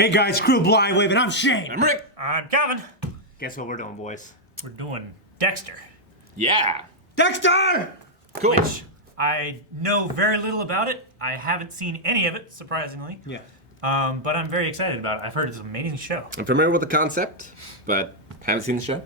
Hey guys, Crew Blind Wave, and I'm Shane. I'm Rick. I'm Calvin. Guess what we're doing, boys? We're doing Dexter. Yeah. Dexter! Cool. Which I know very little about it. I haven't seen any of it, surprisingly. Yeah. But I'm very excited about it. I've heard it's an amazing show. I'm familiar with the concept, but haven't seen the show.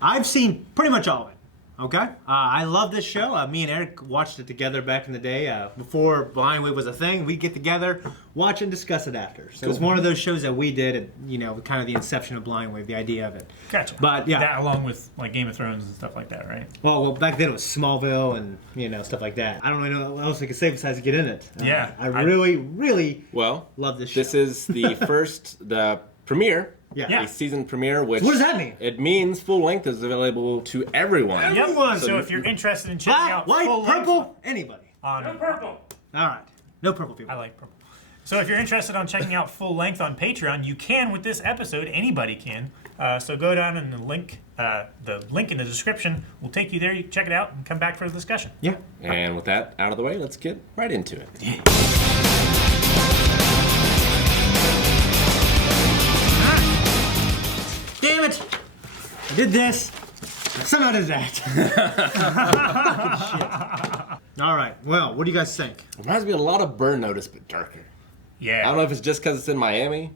I've seen pretty much all of it. Okay? I love this show. Me and Eric watched it together back in the day. Before Blind Wave was a thing, we'd get together, watch and discuss it after. So it's one of those shows that we did at, kind of the inception of Blind Wave, the idea of it. Gotcha. But, yeah. That along with like Game of Thrones and stuff like that, right? Well, back then it was Smallville and, stuff like that. I don't really know what else I could say besides get in it. Yeah. I really Well, love this show. This is the the premiere. Yeah. The season premiere, which... What does that mean? It means full length is available to everyone. Everyone. So if you're interested in checking Black, out white, full purple, length anybody. no purple. All right. No purple people. I like purple. So if you're interested on checking out full length on Patreon, you can with this episode. Anybody can. So go down and the link in the description will take you there. You can check it out and come back for the discussion. Yeah. And with that out of the way, let's get right into it. Damn it! I did this. I somehow did that. Fucking shit. All right. Well, what do you guys think? Reminds me a lot of Burn Notice, but darker. Yeah. I don't know if it's just because it's in Miami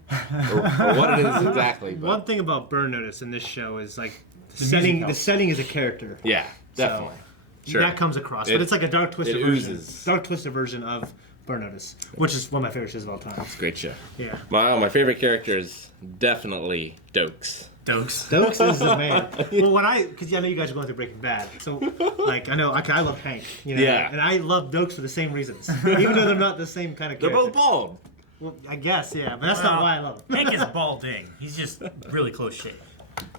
or what it is exactly. But One thing about Burn Notice in this show is like the music setting. The helps. setting is a character. yeah, definitely. Sure. That comes across, but it's like a dark twisted it version. oozes. Dark twisted version of Burn Notice, which is one of my favorite shows of all time. It's a great show. Yeah. My favorite character is definitely Dokes. Dokes. Stokes is the man. Well, because I know you guys are going through Breaking Bad, so like I know I love Hank, Yeah. and I love Dokes for the same reasons, even though they're not the same kind of They're character. both bald. Well, I guess, yeah, but that's not why I love him. Hank is balding. He's just really close shape.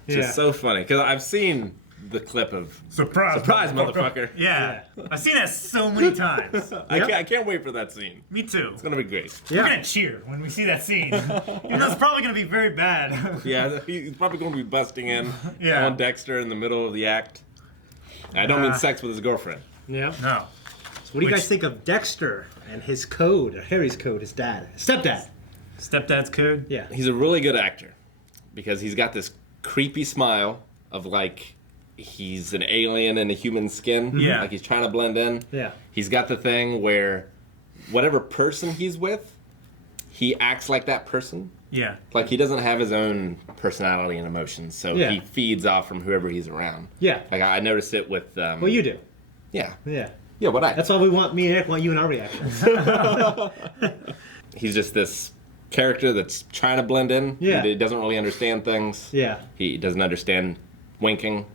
Just so funny because I've seen the clip of Surprise, motherfucker. Yeah. I've seen that so many times. I can't wait for that scene. Me too. It's gonna be great. Yeah. We're gonna cheer when we see that scene. Even though it's probably gonna be very bad. Yeah, he's probably gonna be busting in Yeah. on Dexter in the middle of the act. I don't mean sex with his girlfriend. Yeah. No. So what do you guys think of Dexter and his code, or Harry's code, his stepdad? Stepdad's code? Yeah. He's a really good actor because he's got this creepy smile of like he's an alien in a human skin. Yeah. Like he's trying to blend in. Yeah. He's got the thing where whatever person he's with, he acts like that person. Yeah. Like he doesn't have his own personality and emotions, so Yeah. he feeds off from whoever he's around. Yeah. Like I noticed it with. Well, you do. Yeah. Yeah. Yeah. What I. That's why me and Eric want you in our reactions. He's just this character that's trying to blend in. Yeah. He doesn't really understand things. Yeah. He doesn't understand winking.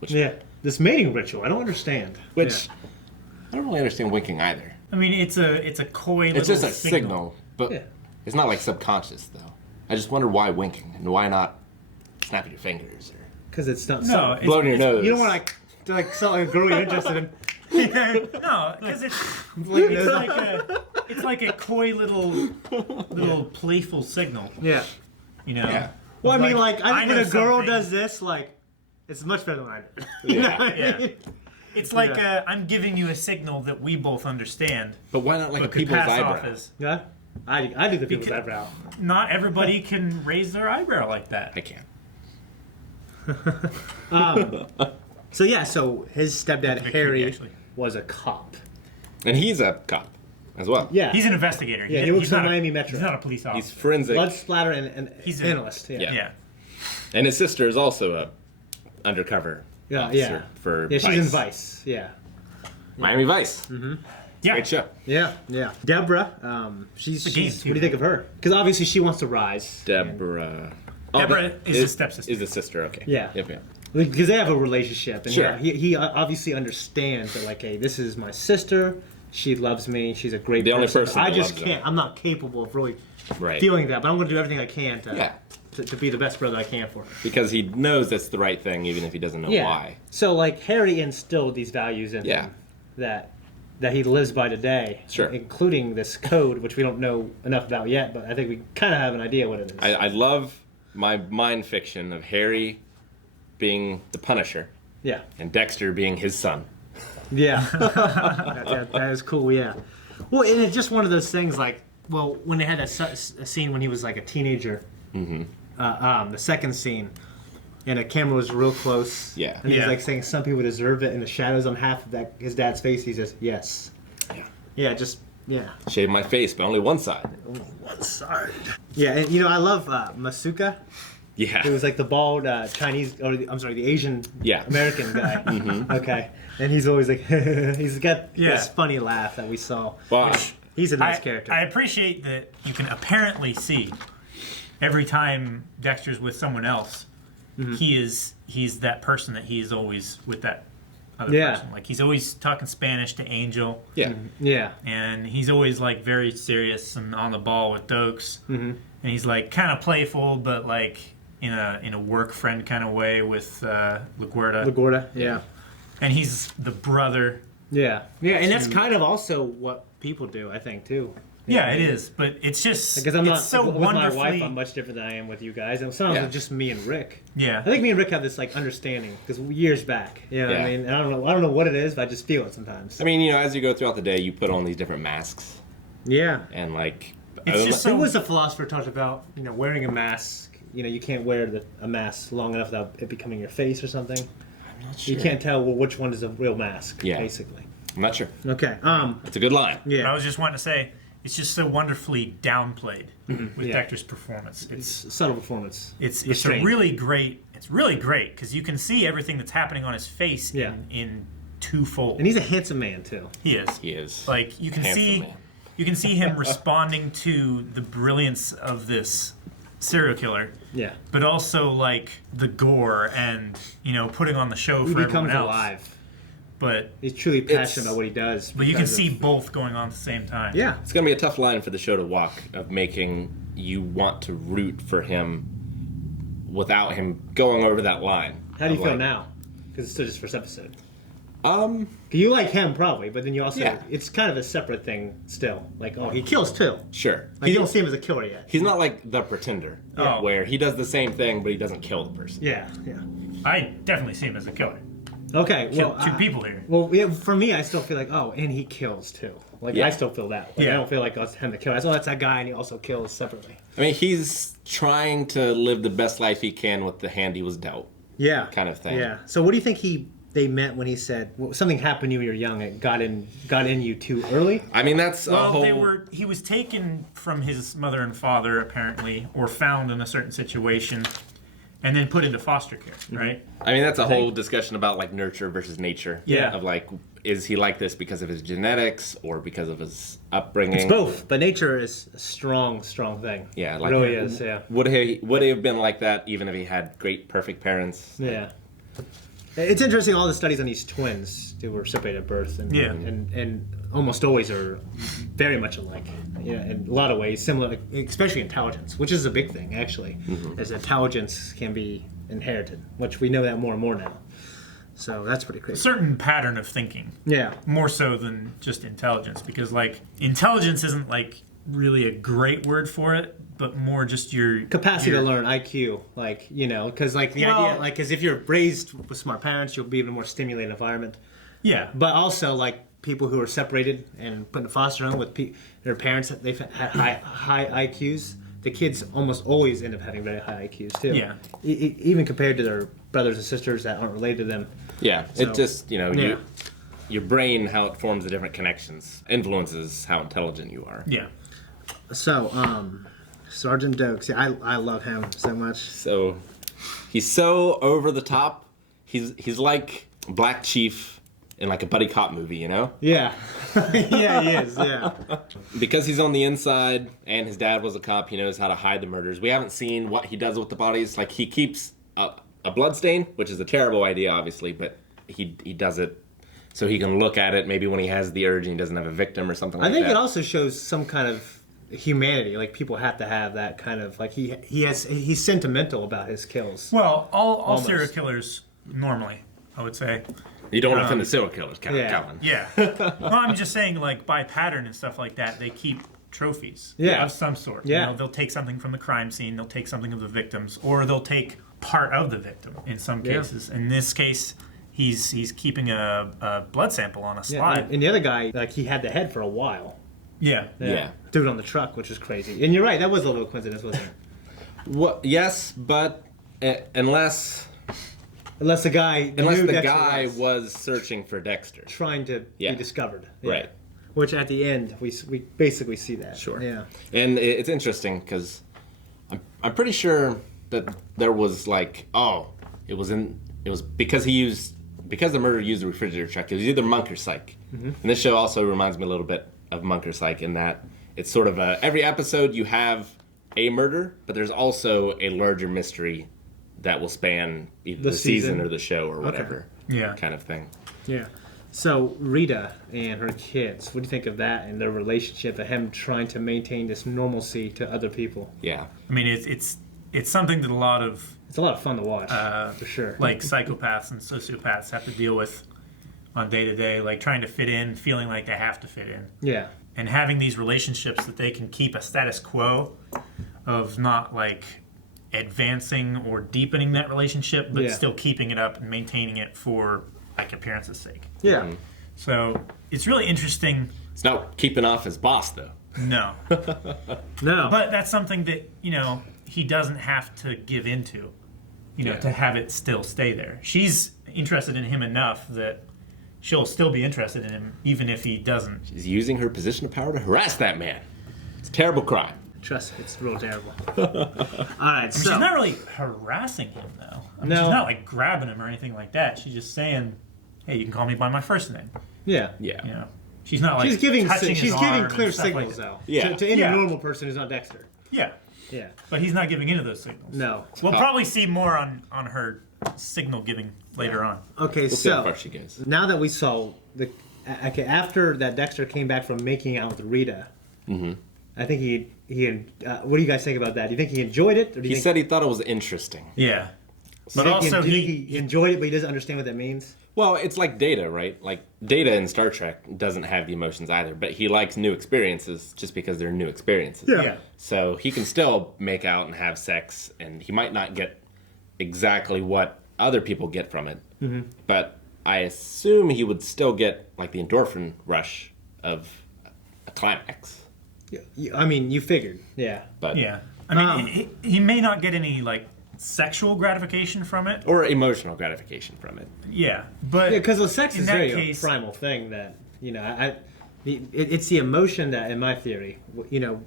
Which, Yeah. This mating ritual, I don't understand. Which Yeah. I don't really understand winking either. I mean, it's a coy little It's just a signal, but Yeah. it's not like subconscious though. I just wonder why winking and why not snapping your fingers or Because it's not. No, it's, blowing your nose. You don't want to like sell a girl you're interested in. no, because it's like a coy little playful signal. Yeah. You know. Yeah. Well, I mean, like, I think know when a girl something. does this, like, it's much better than I do. Yeah. Yeah. It's like I'm giving you a signal that we both understand. But why not like a But could people's pass off eyebrow? as Yeah? I do the people's Because- eyebrow. not everybody can raise their eyebrow like that. I can't. So, yeah, so his stepdad, Harry, actually. was a cop. And he's a cop as well. Yeah. He's an investigator. Yeah, he works he's for not a- Miami Metro. He's not a police He's officer. forensic. Blood splatter and He's a- analyst. Yeah. Yeah. Yeah. And his sister is also a undercover Yeah, officer yeah. for Yeah, she's Vice. in Vice. Yeah. Miami Vice. Yeah. Great show. Yeah, yeah. Deborah, she's The game, what too. do you think of her? Because obviously she wants to rise. Deborah. Deborah that is the stepsister. Is the sister, okay. Yeah. Yep, yep. Because they have a relationship, and Sure. yeah, he obviously understands that, like, hey, this is my sister. She loves me. She's a great The only person. person I that just loves can't. I'm not capable of really Right. feeling that, but I'm going to do everything I can to, Yeah. to be the best brother I can for her. Because he knows that's the right thing, even if he doesn't know why. So, like, Harry instilled these values in Yeah. him that he lives by today. Sure. Including this code, which we don't know enough about yet, but I think we kind of have an idea what it is. I love my mind fiction of Harry being the Punisher yeah. and Dexter being his son. Yeah. that is cool, yeah. Well, and it's just one of those things, like, well, when they had that scene when he was like a teenager, the second scene, and the camera was real close. Yeah. And he's like saying some people deserve it, and the shadows on half of his dad's face. He says yes. Yeah. Yeah. Shave my face, but only one side. One side. Yeah, and you know I love Masuka. Yeah. It was like the bald Chinese, the Asian American guy. Okay. And he's always like, he's got this funny laugh that we saw. Wow. He's a nice character. I appreciate that you can apparently see every time Dexter's with someone else, he's that person that he is always with that other person. Like he's always talking Spanish to Angel. Yeah. Yeah. And he's always like very serious and on the ball with Dokes. And he's like kind of playful, but like in a work friend kind of way with LaGuardia. Yeah. And he's the brother. Yeah. Yeah, and that's kind of also what people do, I think, too. Yeah, it is, but it's just because I'm not so with wonderfully... my wife. I'm much different than I am with you guys, and sometimes it's just me and Rick. Yeah, I think me and Rick have this like understanding because years back, you know what I mean. And I don't know what it is, but I just feel it sometimes. I mean, you know, as you go throughout the day, you put on these different masks. Yeah, and like, it's just so... Who was the philosopher talked about? You know, wearing a mask. You know, you can't wear a mask long enough without it becoming your face or something. I'm not sure. You can't tell which one is a real mask. Yeah, basically. I'm not sure. Okay. It's a good line. Yeah, but I was just wanting to say. It's just so wonderfully downplayed with Dexter's performance. It's subtle performance. It's really great. It's really great because you can see everything that's happening on his face in twofold. And he's a handsome man too. He is. He is. Like you can see him responding to the brilliance of this serial killer. Yeah. But also like the gore and putting on the show for everyone else. He becomes alive. But he's truly passionate about what he does. But you can see both going on at the same time. Yeah. It's going to be a tough line for the show to walk, of making you want to root for him without him going over that line. How do you feel now? Because it's still just first episode. You like him probably, but then you also it's kind of a separate thing still. Like, he kills too. Sure. Like, you don't see him as a killer yet. He's not like The Pretender, where he does the same thing, but he doesn't kill the person. Yeah. I definitely see him as a killer. Okay, Killed two people here. Well, yeah, for me, I still feel like, and he kills too. Like, I still feel that. Like, I don't feel like it's him to kill. That's that guy, and he also kills separately. I mean, he's trying to live the best life he can with the hand he was dealt. Yeah. Kind of thing. Yeah. So what do you think they meant when he said something happened to you when you were young? It got in you too early? I mean, that's a whole... he was taken from his mother and father, apparently, or found in a certain situation, and then put into foster care, right? I mean, that's a whole discussion about, like, nurture versus nature. Yeah. Of, like, is he like this because of his genetics or because of his upbringing? It's both, but nature is a strong thing. Yeah. Like, it really is, yeah. Would he have been like that even if he had great, perfect parents? Yeah. It's interesting, all the studies on these twins who were separated at birth and almost always are very much alike. Yeah, in a lot of ways, similar, especially intelligence, which is a big thing, actually, as intelligence can be inherited, which we know that more and more now. So that's pretty crazy. A certain pattern of thinking. Yeah. More so than just intelligence, because, like, intelligence isn't, like, really a great word for it, but more just your... capacity to learn, IQ, like, because, like, the idea, like, because if you're raised with smart parents, you'll be in a more stimulating environment. Yeah. But also, like, people who are separated and put in a foster home with their parents, they've had high IQs. The kids almost always end up having very high IQs too. Yeah. Even compared to their brothers and sisters that aren't related to them. Yeah. So, it just, your brain, how it forms the different connections, influences how intelligent you are. Yeah. So, Sergeant Dokes, I love him so much. So, he's so over the top. He's like Black Chief in like a buddy cop movie, Yeah. Yeah, he is, yeah. Because he's on the inside and his dad was a cop, he knows how to hide the murders. We haven't seen what he does with the bodies. Like, he keeps a blood stain, which is a terrible idea, obviously, but he does it so he can look at it maybe when he has the urge and he doesn't have a victim or something like that. I think it also shows some kind of humanity. Like, people have to have that kind of, like, he's sentimental about his kills. Well, all serial killers, normally, I would say. You don't want to offend the serial killers, Colin. Yeah. Well, I'm just saying, like, by pattern and stuff like that, they keep trophies of some sort. Yeah. They'll take something from the crime scene, they'll take something of the victims, or they'll take part of the victim in some cases. In this case, he's keeping a blood sample on a slide. And the other guy, like, he had the head for a while. Yeah. Yeah. Threw it on the truck, which is crazy. And you're right, that was a little coincidence, wasn't it? Well, yes, but unless Unless the guy was searching for Dexter. trying to Yeah. be discovered. Right. Which at the end, we basically see that. Sure. Yeah. And it's interesting because I'm pretty sure that there was like, it was because the murderer used the refrigerator truck. It was either Monk or Psych. And this show also reminds me a little bit of Monk or Psych in that it's sort of every episode you have a murder, but there's also a larger mystery that will span either the season or the show or whatever. Yeah. Kind of thing. Yeah. So Rita and her kids, what do you think of that and their relationship, of him trying to maintain this normalcy to other people? Yeah. I mean, it's something that a lot of It's a lot of fun to watch, for sure. like psychopaths and sociopaths have to deal with on day to day, like trying to fit in, feeling like they have to fit in, Yeah. and having these relationships that they can keep a status quo of not like advancing or deepening that relationship, but Yeah. still keeping it up and maintaining it for like appearance's sake. Yeah. So it's really interesting. It's not keeping off his boss though. No, No. but that's something that he doesn't have to give into, Yeah. to have it still stay there. She's interested in him enough that she'll still be interested in him even if he doesn't. She's using her position of power to harass that man. It's a terrible crime. Trust me, it's real terrible. All right, so. She's not really harassing him though. She's not like grabbing him or anything like that. She's just saying, "Hey, you can call me by my first name." Yeah. Yeah. She's not like She's giving touching his arm clear and stuff like signals, that. though. Yeah. To any Yeah. normal person who's not Dexter. Yeah, Yeah. but he's not giving into those signals. No. We'll probably see more on her signal giving later on. Okay, We'll see how so far she goes. now that we saw after that Dexter came back from making out with Rita, I think he what do you guys think about that? Do you think he enjoyed it, or do you He think, said he thought it was interesting. Yeah, do you but think also do you think he enjoyed it, but he doesn't understand what that means? Well, it's like Data, right? Like Data in Star Trek doesn't have the emotions either, but he likes new experiences just because they're new experiences. Yeah. So he can still make out and have sex, and he might not get exactly what other people get from it, but I assume he would still get like the endorphin rush of a climax. I mean, you figured, yeah. But yeah. I mean, he may not get any like sexual gratification from it. or emotional gratification from it. Yeah, but Yeah, because the sex in is that very case- a primal thing that it's the emotion that, in my theory,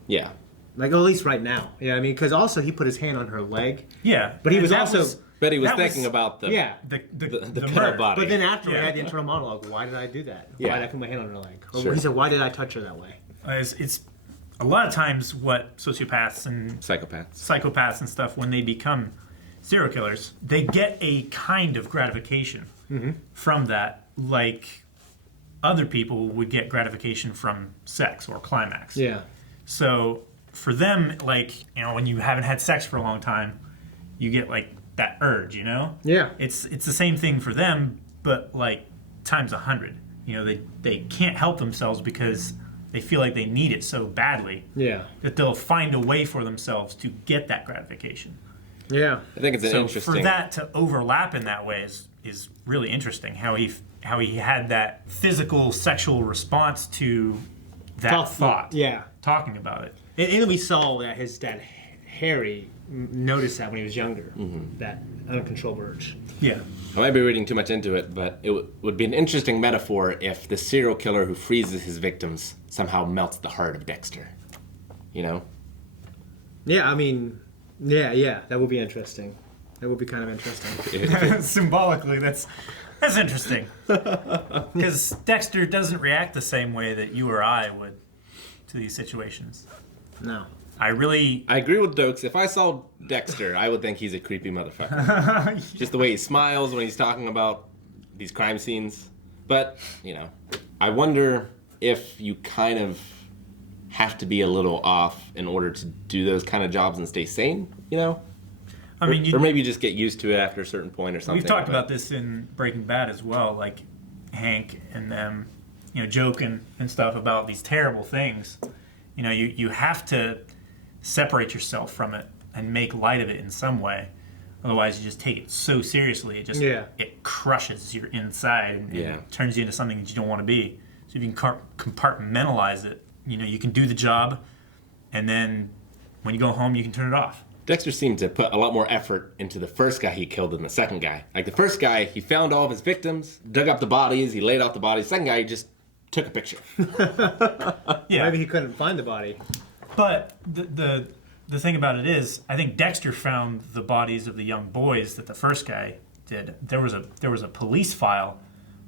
Yeah. like at least right now, I mean, because also he put his hand on her leg, yeah, but he and was that also But he was That thinking was- about the yeah. the the murder. pedal body. But then after we Yeah. had the internal monologue, why did I do that? Yeah. Why did I put my hand on her leg? Or Sure. he said, why did I touch her that way? It's a lot of times what sociopaths and psychopaths. psychopaths and stuff, when they become serial killers, they get a kind of gratification from that, like other people would get gratification from sex or climax. Yeah. So for them, like, when you haven't had sex for a long time, you get like that urge, Yeah. It's the same thing for them, but like times 100. They can't help themselves because they feel like they need it so badly Yeah. that they'll find a way for themselves to get that gratification. Yeah. I think it's an So interesting. for that to overlap in that way is really interesting. How he had that physical sexual response to that thought. Yeah. Talking about it. And we saw that his dad, Harry, noticed that when he was younger, that uncontrolled urge. Yeah. I might be reading too much into it, but it would be an interesting metaphor if the serial killer who freezes his victims somehow melts the heart of Dexter. Yeah, I mean, yeah, that would be interesting. That would be kind of interesting. Symbolically, that's interesting. Because Dexter doesn't react the same way that you or I would to these situations. No. I agree with Dokes. If I saw Dexter, I would think he's a creepy motherfucker. Just the way he smiles when he's talking about these crime scenes. But, I wonder if you kind of have to be a little off in order to do those kind of jobs and stay sane, I mean, or maybe you just get used to it after a certain point or something. we've talked about this in Breaking Bad as well, like Hank and them, joking and stuff about these terrible things. You have to separate yourself from it and make light of it in some way. Otherwise, you just take it so seriously. It crushes your inside and turns you into something that you don't want to be. So if you can compartmentalize it, you can do the job, and then when you go home, you can turn it off. Dexter seemed to put a lot more effort into the first guy he killed than the second guy. Like the first guy, he found all of his victims, dug up the bodies, he laid out the bodies. Second guy, he just took a picture. Yeah. Maybe he couldn't find the body. But the thing about it is, I think Dexter found the bodies of the young boys that the first guy did. There was a police file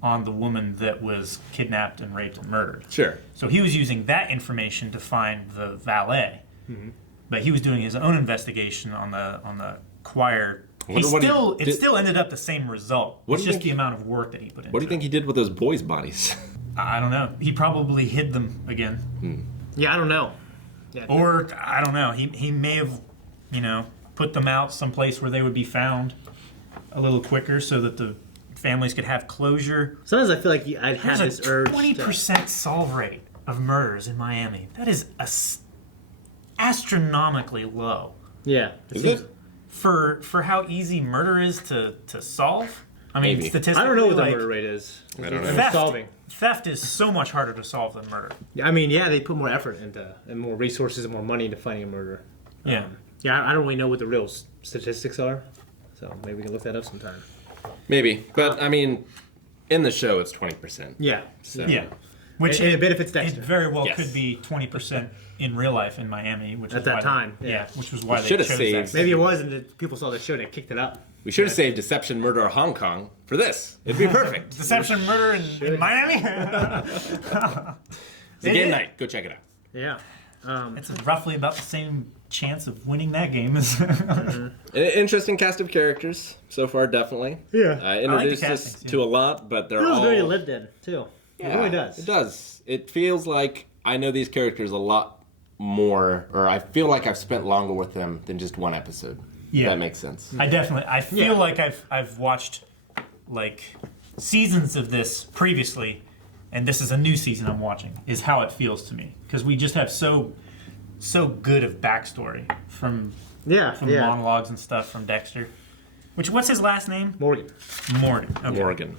on the woman that was kidnapped and raped and murdered. Sure. So he was using that information to find the valet. But he was doing his own investigation on the choir. It still ended up the same result. It's just the amount of work that he put into it. What do you think he did with those boys' bodies? I don't know. He probably hid them again. Yeah, I don't know. Yeah, Or, I don't know. He may have, put them out someplace where they would be found a little quicker so that the families could have closure. sometimes I feel like I'd have There's this a urge 20% solve rate of murders in Miami. That is astronomically low. Yeah. Is it? For how easy murder is to solve. I mean, Maybe. statistically, I don't know what the like, murder rate is. I don't know. Theft is so much harder to solve than murder. I mean, yeah, they put more effort into and more resources and more money into finding a murder. Yeah. Yeah, I don't really know what the real statistics are, so maybe we can look that up sometime. Maybe. But, I mean, in the show, it's 20%. Yeah. So. Yeah. Which And it benefits it Dexter. very well Yes. could be 20% in real life in Miami, which At is that why time, They, yeah. which was why We they should've chose saved- that. Maybe it was, and the people saw the show and they kicked it up. We should have saved Deception, Murder, or Hong Kong for this. It'd be perfect. Deception, murder in Miami. It's a game night. Go check it out. Yeah. It's roughly about the same chance of winning that game as. An interesting cast of characters so far, definitely. Yeah. Introduced us castings, yeah. to a lot, but they're It feels all... very lived in, too. It really does. It does. It feels like I know these characters a lot more, or I feel like I've spent longer with them than just one episode. Yeah. If that makes sense. I feel like I've watched like seasons of this previously, and this is a new season I'm watching. Is how it feels to me because we just have so good of backstory from Yeah. monologues and stuff from Dexter. What's his last name? Morgan. Morgan. Okay. Morgan.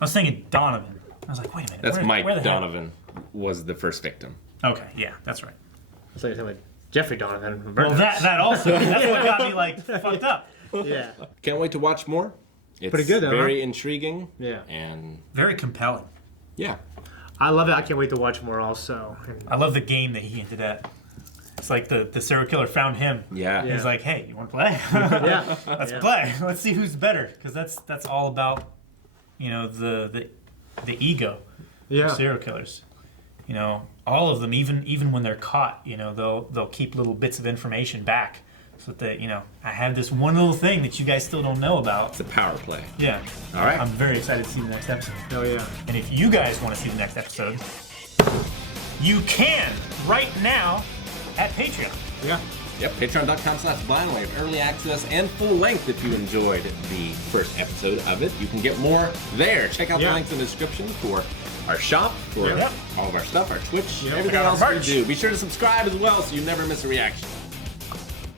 I was thinking Donovan. I was like, wait a minute. That's where Mike the hell- Donovan was the first victim. Okay, yeah, that's right. I was talking about Jeffrey Donovan from Well, Burn House. that also. That's what got me like fucked up. Yeah. Can't wait to watch more. It's Pretty good, though, very huh? intriguing. Yeah. And Very compelling. yeah. I love it. I can't wait to watch more also. I love the game that he hinted at. It's like the serial killer found him. Yeah. He's like, hey, you want to play? Yeah. Let's Yeah. play. Let's see who's better, because that's all about, the ego Yeah. of serial killers. All of them, even when they're caught, they'll keep little bits of information back, so that I have this one little thing that you guys still don't know about. It's a power play. Yeah. All right. I'm very excited to see the next episode. Oh, yeah. And if you guys want to see the next episode, you can right now at Patreon. Yeah. Yep, patreon.com/blindwave. Early access and full length if you enjoyed the first episode of it. You can get more there. Check out the Yeah. links in the description for our shop, for Yep. all of our stuff, our Twitch, Yeah. everything Our else we merch. do. Be sure to subscribe as well so you never miss a reaction.